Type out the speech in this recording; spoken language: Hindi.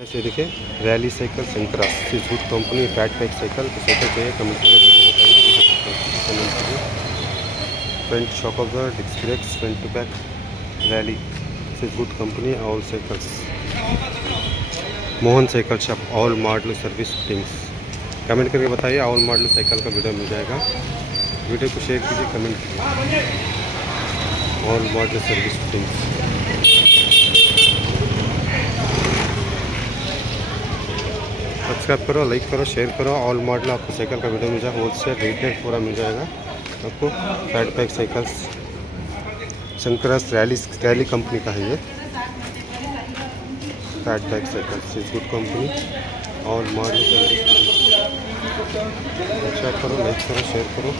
ऐसे देखिए rally cycle Shankaras is good company fat pack cycle तो साइकिल चाहिए कमेंट करके जरूर बताइए। Front shock of the disc brakes front to back Rally is good company all cycles Mohan cycle shop all model service fittings. Comment करके बताइए ऑल मॉडल साइकिल का वीडियो मिल जाएगा। वीडियो को शेयर कीजिए कमेंट कीजिए। All model service fittings subscribe करो, लाइक करो, शेयर करो। ऑल मॉडल आपको साइकिल का वीडियो मिल जाएगा। होलसेल रिटेल पूरा मिल जाएगा आपको। Fat pack cycles Shankaras Rally company का है ये fat pack cycles is good company. All model subscribe करो, लाइक करो, शेयर करो।